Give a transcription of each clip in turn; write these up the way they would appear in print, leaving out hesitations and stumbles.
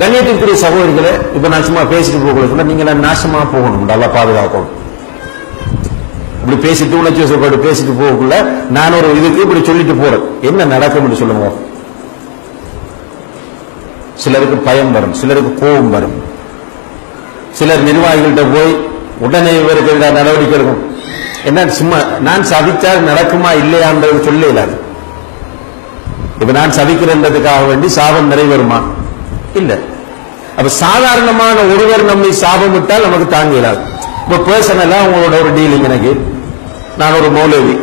கண்ணியத்திற்குரிய சகோதரிகளை இப்ப நான் சும்மா பேசிட்டு போகல, நீங்க நாசமா போகணும், நல்லா பாதுகாக்கணும். இப்படி பேசிட்டு உணர்ச்சி வசப்பட்டு பேசிட்டு போகக்குள்ள நான் ஒரு இதுக்கு இப்படி சொல்லிட்டு போறேன், என்ன நடக்கும் சொல்லுங்க. சிலருக்கு பயம் வரும், சிலருக்கு கோபம் வரும். சிலர் நிர்வாகிகள்கிட்ட போய் உடனே இவருக்கு நடவடிக்கை எடுக்கும். என்ன சும்மா நான் சபித்தால் நடக்குமா இல்லையான்றது சொல்ல இல்லாது. இப்ப நான் சபிக்கிறதுக்காக வேண்டி சாபம் நிறைவேறுமா? இல்ல. அப்ப சாதாரணமான ஒருவர் நம்மை சாபம் விட்டால் நமக்கு தாங்க இயலாது. இப்ப பர்சனலா உங்களோட ஒரு டீலிங், எனக்கு நான் ஒரு மௌலவி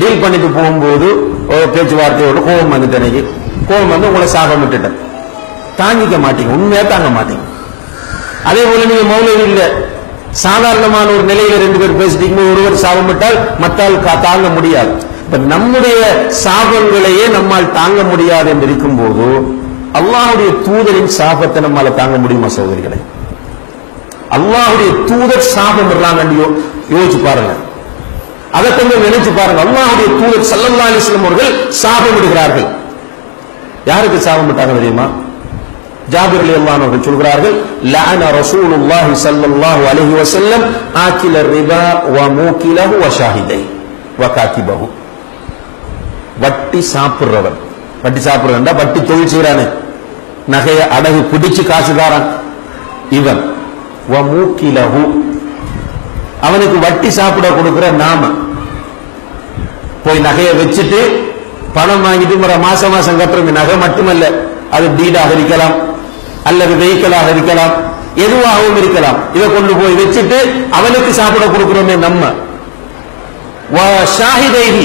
டீல் பண்ணிட்டு போகும்போது ஒரு பேச்சுவார்த்தையோட கோபம் வந்துட்டு, எனக்கு கோபம் வந்து உங்களை சாபம் விட்டுட்டேன், தாங்கிக்க மாட்டீங்க, உண்மையா தாங்க மாட்டீங்க. அதே போல நீங்க மௌலவி இல்ல, சாதாரணமான ஒரு நிலையில ரெண்டு பேர் பேசிட்டீங்க, ஒருவர் சாபம் விட்டால் மத்தால் தாங்க முடியாது. இப்ப நம்முடைய சாபங்களையே நம்மால் தாங்க முடியாது என்று இருக்கும் போது அல்லாஹ்வுடைய தூதரின் சாபத்தை நம்மால தாங்க முடியுமா சகோதரிகளை? அல்லாஹ்வுடைய தூதர் சாபம் விடுறாங்க, யோசிச்சு பாருங்க, அதை கொஞ்சம் நினைச்சு பாருங்க. அல்லாஹ்வுடைய தூதர் ஸல்லல்லாஹு அலைஹி வஸல்லம் அவர்கள் சாபம் விடுகிறார்கள். யாருக்கு சாபம் விட்டாங்க தெரியுமா? ஜாபிர் ரலியல்லாஹு அன்ஹு அவர்கள் சொல்கிறார்கள், லஅன ரசூலுல்லாஹி ஸல்லல்லாஹு அலைஹி வஸல்லம் ஆகில ரிபா வ மூகிலஹு வ ஷாஹிதை வ காத்திபஹு. வட்டி சாப்பிடுறவன், வட்டி சாப்பிடுறா வட்டி தொழில் செய்யறானே, நகைய அடகு பிடிச்சு காசுதாரான் இவன், வ மூகிலஹு அவனுக்கு வட்டி சாப்பிட கொடுக்கிற நாம போய் நகையை வச்சுட்டு பணம் வாங்கிட்டு மாசம் மாசம் கட்டுற நகை மட்டுமல்ல, அது டீடாக இருக்கலாம் அல்லது வெஹிக்கலாக இருக்கலாம், எதுவாகவும் இருக்கலாம். இதை கொண்டு போய் வச்சுட்டு அவனுக்கு சாப்பிட கொடுக்கிறோமே நம்ம. ஷாஹிதைஹி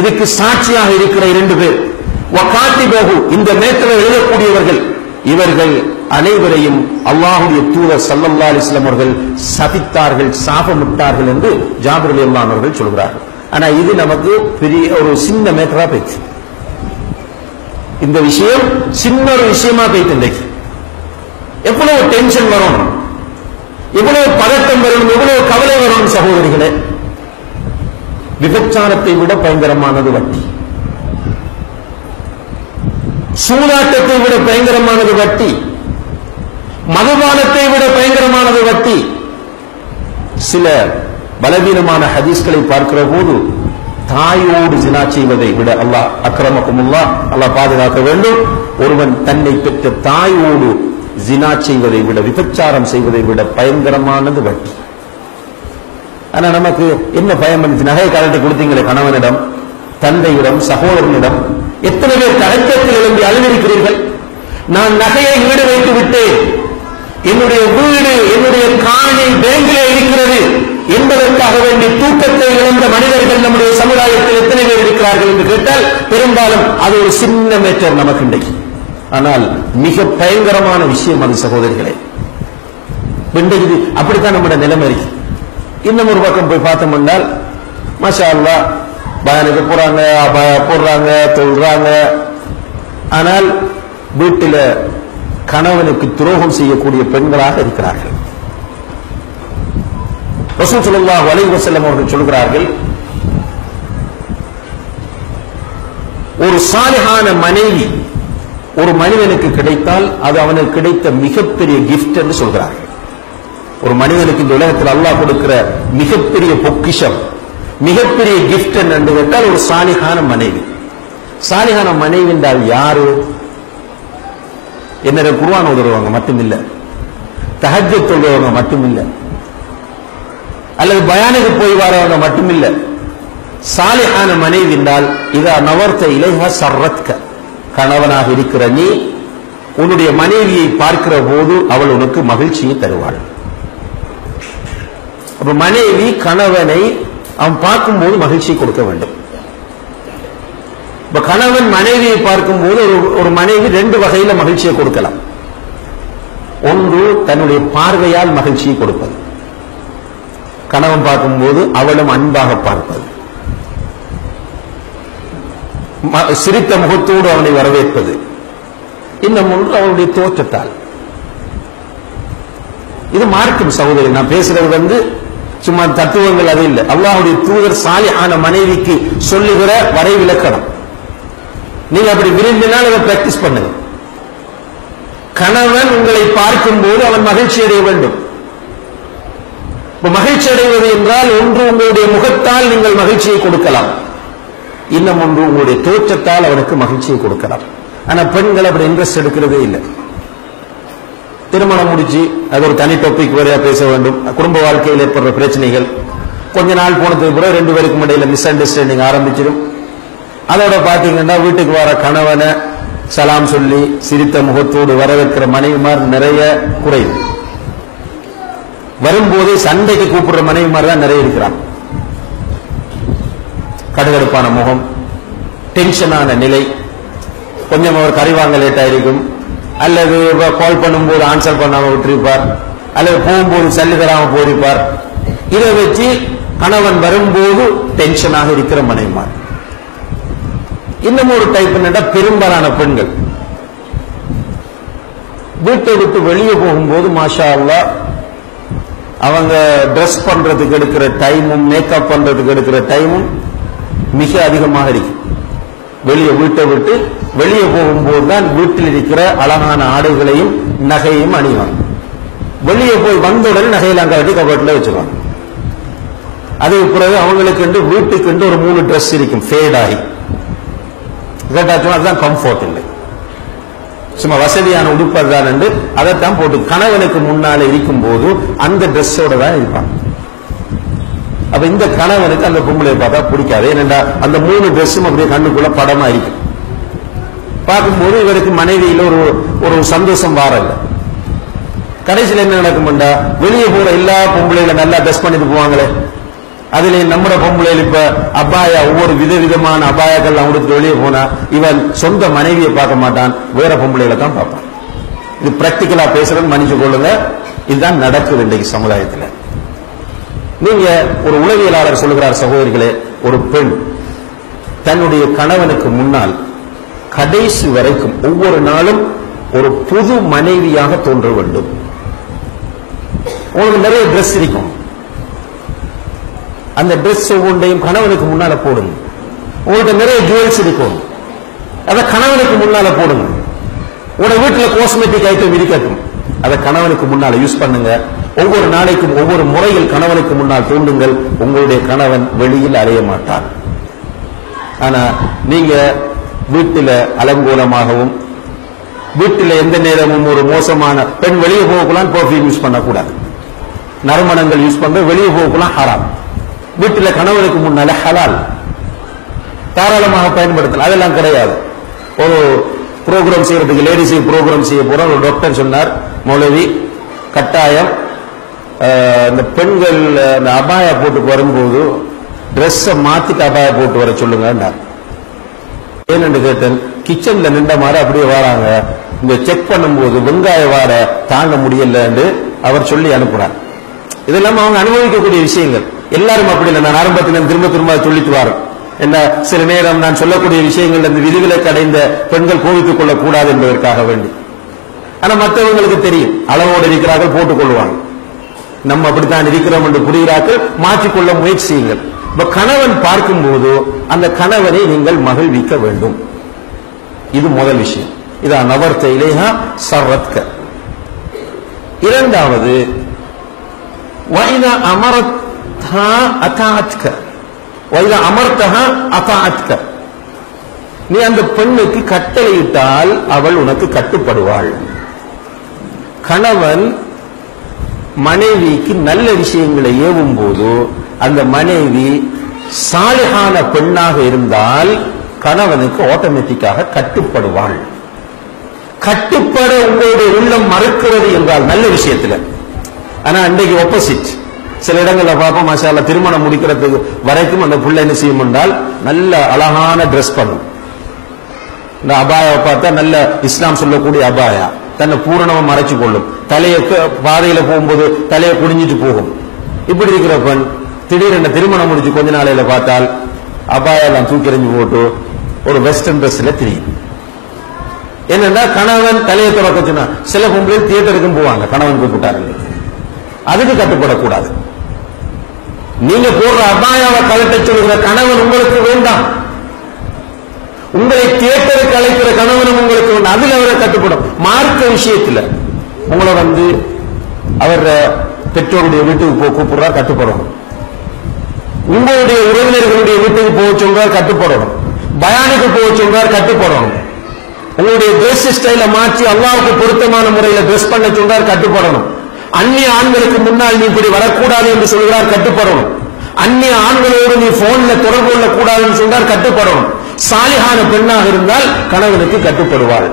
இதுக்கு சாட்சியாக இருக்கிற இரண்டு பேர், காத்திபஹு இந்த மேட்டரை எழுதக்கூடியவர்கள், இவர்கள் அனைவரையும் அல்லாஹ்வுடைய தூதர் ஸல்லல்லாஹு அலைஹி வஸல்லம் அவர்கள் சபித்தார்கள், சாபமிட்டார்கள் என்று ஜாபிர் ரலியல்லாஹு அன்ஹு அவர்கள் சொல்கிறார்கள். ஆனா இது நமக்கு பெரிய ஒரு சின்ன மேட்டரா போயிடுச்சு. இந்த விஷயம் சின்ன ஒரு விஷயமா போயிட்டு இன்றைக்கு எவ்வளவு டென்ஷன் வரும், எவ்வளவு பதட்டம் வரும், எவ்வளவு கவலை வரும் சகோதரிகளே. விபச்சாரத்தை விட பயங்கரமானது வட்டி, சூதாட்டத்தை விட பயங்கரமானது வட்டி, மதுபானத்தை விட பயங்கரமானது வட்டி. சில பலவீனமான ஹதீஸ்களை பார்க்கிற போது தாயோடு ஜினா செய்வதை விட, அல்லாஹ் அக்ரமக்குமுல்லாஹ், அல்லாஹ் பாதுகாக்க வேண்டும், ஒருவன் தன்னை பெற்ற தாயோடு ஜினா செய்வதை விட, விபச்சாரம் செய்வதை விட பயங்கரமானது வட்டி. ஆனா நமக்கு என்ன பயம் பண்ணுச்சு? நகை கலட்டி கொடுத்தீங்களே கணவனிடம், தந்தையிடம், சகோதரனிடம், எத்தனை பேர் தயக்கத்தில் எழும்பி அழுதிருக்கிறீர்கள். நான் நகையை வீடு வைத்து விட்டேன், என்னுடைய வீடு என்னுடைய காணி பேங்கிலே இருக்கிறது என்பதற்காக வேண்டி தூக்கத்தை இழந்த மனிதர்கள் நம்முடைய சமுதாயத்தில் எத்தனை பேர் இருக்கிறார்கள் என்று கேட்டால் பெரும்பாலும் அது ஒரு சின்ன மேட்டர் நமக்கு இன்றைக்கு. ஆனால் மிக பயங்கரமான விஷயம் அது சகோதரிகளே. இன்றைக்கு அப்படித்தான் நம்முடைய நிலைமை இருக்கு. இன்னும் ஒரு பக்கம் போய் பார்த்தோம் என்றால் மாஷா அல்லாஹ் பயானுக்கு போறாங்க, போடுறாங்க, தொழுறாங்க. ஆனால் வீட்டில கணவனுக்கு துரோகம் செய்யக்கூடிய பெண்களாக இருக்கிறார்கள். ரசூல் ஸல்லல்லாஹு அலைஹி வஸல்லம் அவர்கள் சொல்கிறார்கள், ஒரு சாலிஹான மனைவி ஒரு மனிதனுக்கு கிடைத்தால் அது அவனுக்கு கிடைத்த மிகப்பெரிய கிஃப்ட் என்று சொல்கிறார்கள். ஒரு மனிதனுக்கு இந்த உலகத்தில் அல்லாஹ் கொடுக்கிற மிகப்பெரிய பொக்கிஷம், மிகப்பெரிய கிஃப்ட் என்று கேட்டால் ஒரு சாலிஹான மனைவி. சாலிஹான மனைவி என்றால் யாரு? என்ன குர்ஆன் ஓதுறவங்க மட்டுமில்ல, தஹஜ்ஜத் தொழுறவங்க மட்டுமில்ல, அல்லது பயானுக்கு போய் வரவங்க மட்டுமில்ல. சாலிஹான மனைவி என்றால் இதா நவர்த்த இலைஹா சர்ரத்க, கணவனாக இருக்கிற நீ உன்னுடைய மனைவியை பார்க்கிற போது அவள் உனக்கு மகிழ்ச்சியை தருவாள். அப்ப மனைவி கணவனை அவன் பார்க்கும் போது மகிழ்ச்சியை கொடுக்க வேண்டும். இப்ப கணவன் மனைவியை பார்க்கும் போது ஒரு மனைவி ரெண்டு வகையில மகிழ்ச்சியை கொடுக்கலாம். ஒன்று தன்னுடைய பார்வையால் மகிழ்ச்சியை கொடுப்பது, கணவன் பார்க்கும்போது அவளும் அன்பாக பார்ப்பது, சிரித்த முகத்தோடு அவனை வரவேற்பது. இன்னும் ஒன்று அவனுடைய தோற்றத்தால். இது மார்க்கம் சகோதரி. நான் பேசுறது சும்மா தத்துவங்கள் அது இல்லை. அல்லாஹ்வுடைய தூதர் சாலிஹான மனைவிக்கு சொல்லுகிற வரை விளக்கணம். நீங்க அப்படி விரும்பினால் அதை பிராக்டிஸ் பண்ணுங்க. கணவன் உங்களை பார்க்கும் போது அவன் மகிழ்ச்சி அடைய வேண்டும். மகிழ்ச்சி அடைவது என்றால் ஒன்று உங்களுடைய முகத்தால் நீங்கள் மகிழ்ச்சியை கொடுக்கலாம், இன்னும் ஒன்று உங்களுடைய தோற்றத்தால் அவனுக்கு மகிழ்ச்சியை கொடுக்கலாம். ஆனா பெண்கள் அப்படி இன்ட்ரெஸ்ட் எடுக்கிறதே இல்லை. திருமணம் முடிச்சு அது ஒரு தனி டாபிக் வரையா பேச வேண்டும். குடும்ப வாழ்க்கையில் ஏற்படுற பிரச்சனைகள் கொஞ்ச நாள் போனதுக்கு பிறகு 2 பேருக்கும் இடையில மிஸ் அண்டர்ஸ்டாண்டிங் ஆரம்பிச்சிடும். அதோட பாத்தீங்கன்னா வீட்டுக்கு வர கணவனை சலாம் சொல்லி சிரித்த முகத்தோடு வரவேற்கிற மனைவிமார் நிறைய குறைவு. வரும்போது சண்டைக்கு கூப்பிடுற மனைவிமார் தான் நிறைய இருக்கிறாங்க. கடுகடுப்பான முகம், டென்ஷனான நிலை, கொஞ்சம் அவர் கறி வாங்க லேட் ஆயிருக்கும், அல்லது கால் பண்ணும்போது ஆன்சர் பண்ணாம விட்டிருப்பார், அல்லது போகும்போது சல்லி தராம போயிருப்பார். இதை வச்சு கணவன் வரும்போது டென்ஷனாக இருக்கிற மனைவிமார். இன்னும் ஒரு டைப் என்னடா, பெரும்பாலான பெண்கள் வீட்டை விட்டு வெளியே போகும்போது மாஷா அல்லாஹ் அவங்க ட்ரெஸ் பண்றதுக்கு எடுக்கிற டைமும் மேக்கப் பண்றதுக்கு எடுக்கிற டைமும் மிக அதிகமாக இருக்கு. வீட்டை விட்டு வெளியே போகும்போது தான் வீட்டில் இருக்கிற அழகான ஆடைகளையும் நகையும் அணிவாங்க. வெளியே போய் வந்தவுடன் நகையெல்லாம் கட்டி கபட்டில் வச்சுருவாங்க. அதுக்கு பிறகு அவங்களுக்கு வீட்டுக்கு ஒரு 3 ட்ரெஸ் இருக்கும் ஃபேட் ஆகி. அதுதான் கம்ஃபர்ட் இல்லை, சும்மா வசதியான உடுப்பு தான் என்று அதைத்தான் போட்டு கணவனுக்கு முன்னாலே இருக்கும் போது அந்த ட்ரெஸ்ஸோட தான் இருப்பாங்க. அப்ப இந்த கணவனுக்கு அந்த பொம்பளை பார்த்தா பிடிக்காது. ஏனென்றா அந்த 3 ட்ரெஸ்ஸும் அப்படியே கண்ணுக்குள்ள படமா இருக்கும். பார்க்கும்போது இவருக்கு மனைவியில ஒரு சந்தோஷம் வாரல்ல. கடைசியில் என்ன நடக்கும்டா, வெளியே போற எல்லா பொம்பளைகளை நல்லா ட்ரெஸ் பண்ணிட்டு போவாங்களே, அதுல நம்மட பொம்பளையில் இப்ப அபாயா ஒவ்வொரு விதவிதமான அபாயாக்கள் அவங்களுக்கு வெளியே போனா இவன் சொந்த மனைவியை பார்க்க மாட்டான், வேற பொம்பளைகளை தான் பார்ப்பான். இது பிராக்டிக்கலா பேசுறது மன்னிச்சு கொள்ளுங்க, இதுதான் நடக்குது இன்றைக்கு சமுதாயத்தில். நீங்க ஒரு உளவியலாளர் சொல்லுகிறார், சகோதரிகளே, ஒரு பெண் தன்னுடைய கணவனுக்கு முன்னால் கடைசி வரைக்கும் ஒவ்வொரு நாளும் ஒரு புது மனைவியாக தோன்ற வேண்டும். உங்களுக்கு நிறைய ட்ரெஸ் இருக்கும், அந்த ட்ரெஸ் ஒவ்வொன்றையும் கணவனுக்கு முன்னால போடுங்க. உங்கள்கிட்ட நிறைய ஜுவல்ஸ் இருக்கும், அதை கணவனுக்கு முன்னால போடுங்க. உங்களோட வீட்டுல காஸ்மெட்டிக் ஐட்டம் இருக்கட்டும், அதை கணவனுக்கு முன்னால யூஸ் பண்ணுங்க. ஒவ்வொரு நாளைக்கும் ஒவ்வொரு முறையில் கணவனுக்கு முன்னால் தோன்றுங்கள். உங்களுடைய கணவன் வெளியில் அறைய மாட்டார். ஆனா நீங்க வீட்டில அலங்கோலமாகவும், வீட்டில் எந்த நேரமும் ஒரு மோசமான பெண் வெளியே போகலாம் பெர்ஃபியூம் யூஸ் பண்ணக்கூடாது, நறுமணங்கள் யூஸ் பண்ற வெளியே போகலாம் ஹராம். வீட்டில கணவனுக்கு முன்னால ஹலால் தாராளமாக பயன்படுத்தலாம், அதெல்லாம் கிடையாது. ஒரு ப்ரோக்ராம் செய்யறதுக்கு லேடிஸ் ப்ரோக்ராம் செய்ய போற ஒரு டாக்டர் சொன்னார், மௌலவி கட்டாயம் இந்த பெண்கள் அந்த அபாயா போட்டு வரும்போது ட்ரெஸ்ஸை மாத்திட்டு அபாயா போட்டு வர சொல்லுங்க. ஏன்னு கேட்டேன், கிச்சன்ல நின்ற மாதிரி அப்படியே வராங்க, இந்த செக் பண்ணும்போது வெங்காய வாட தாங்க முடியல என்று அவர் சொல்லி அனுப்புறார். இதெல்லாம் அவங்க அனுபவிக்கக்கூடிய விஷயங்கள். எல்லாரும் அப்படி இல்லை, நான் ஆரம்பத்தில் திரும்ப திரும்ப சொல்லிட்டு வரேன். என்ன, சில நேரம் நான் சொல்லக்கூடிய விஷயங்கள் இந்த விதிவிலக்கு அடைந்த பெண்கள் கோவித்துக் கொள்ளக்கூடாது என்பதற்காக வேண்டி. ஆனா மற்றவங்களுக்கு தெரியும், அளவோடு இருக்கிறார்கள் போட்டுக் கொள்வாங்க. நம்ம அப்படித்தான் இருக்கிறோம் என்று புரிகிறார்கள், மாற்றிக்கொள்ள முயற்சி செய்யுங்கள். இப்ப கணவன் பார்க்கும்போது அந்த கணவனை நீங்கள் மகிழ்விக்க வேண்டும். இது முதல் விஷயம். இதா நவர்த்த இலேஹா சர்வத்க. இரண்டாவது, வைதா அமரத்ஹா அதாத்க, வைதா அமர்த்தஹா அதாத்க. நீ அந்த பெண்ணுக்கு கட்டளையிட்டால் அவள் உனக்கு கட்டுப்படுவாள். கணவன் மனைவிக்கு நல்ல விஷயங்களை ஏவும் போது அந்த மனைவி சாலிஹான பெண்ணாக இருந்தால் கணவனுக்கு ஆட்டோமேட்டிக்காக கட்டுப்படுவாள். கட்டுப்பட உங்களுடைய உள்ளம் மறுக்கிறது என்றால் நல்ல விஷயத்துல. ஆனா அன்றைக்கு ஆப்போசிட். சில இடங்கள்ல பார்ப்போம், மாஷா அல்லாஹ் திருமணம் முடிக்கிறதுக்கு வரைக்கும் அந்த புள்ள என்ன செய்யும் என்றால் நல்ல அழகான ட்ரெஸ் பண்ணும். இந்த அபாயாவை பார்த்தா நல்ல இஸ்லாம் சொல்லக்கூடிய அபாயா, தன்னை பூரணமா மறைச்சு கொள்ளும். தலையை பாதையில போகும்போது தலையை குடிஞ்சிட்டு போகும். இப்படி இருக்கிற பெண் திடீரென திருமணம் முடிச்சு கொஞ்ச நாளையில பார்த்தால் அபாயெல்லாம் தூக்கி எறிஞ்சு போட்டு ஒரு வெஸ்டர்ன் ட்ரெஸ்ல தெரியும். என்னன்னா கணவன் தலையை துறக்க சொன்னா, சில பொம்பளை தியேட்டருக்கும் போவாங்க கணவன் கூப்பிட்டாருங்க. அதுக்கு கட்டுப்படக்கூடாது. நீங்க போடுற அபாயாவை கலட்ட சொல்லுகிற கணவன் உங்களுக்கு வேண்டாம். உங்களை தியேட்டருக்கு அழைக்கிற கணவனும் உங்களுக்கு அதில் அவரை கட்டுப்படும். மார்க்க விஷயத்துல உங்களை அவர் பெற்றோருடைய வீட்டுக்கு கூப்பிடுறார், கட்டுப்படணும். உங்களுடைய உறவினர்களுடைய வீட்டுக்கு போக சொல்றார், கட்டுப்படணும். பயானுக்கு போக சொல்றார், கட்டுப்படணும். உங்களுடைய டிரெஸ் ஸ்டைல மாற்றி அல்லாஹ்வுக்கு பொருத்தமான முறையில் டிரெஸ் பண்ண சொல்றார், கட்டுப்படணும். அந்நிய ஆண்களுக்கு முன்னால் நீ இப்படி வரக்கூடாது என்று சொல்கிறார், கட்டுப்படணும். அந்நிய ஆண்களோடு நீ போன்ல தொடர்பு கொள்ள கூடாதுன்னு சொன்னார், கட்டுப்படணும். சாலிஹான பெண்ணாக இருந்தால் கணவனுக்கு கட்டுப்படுவாள்.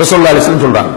ரசூலுல்லாஹி அலைஹி வஸல்லம் சொல்றாங்க.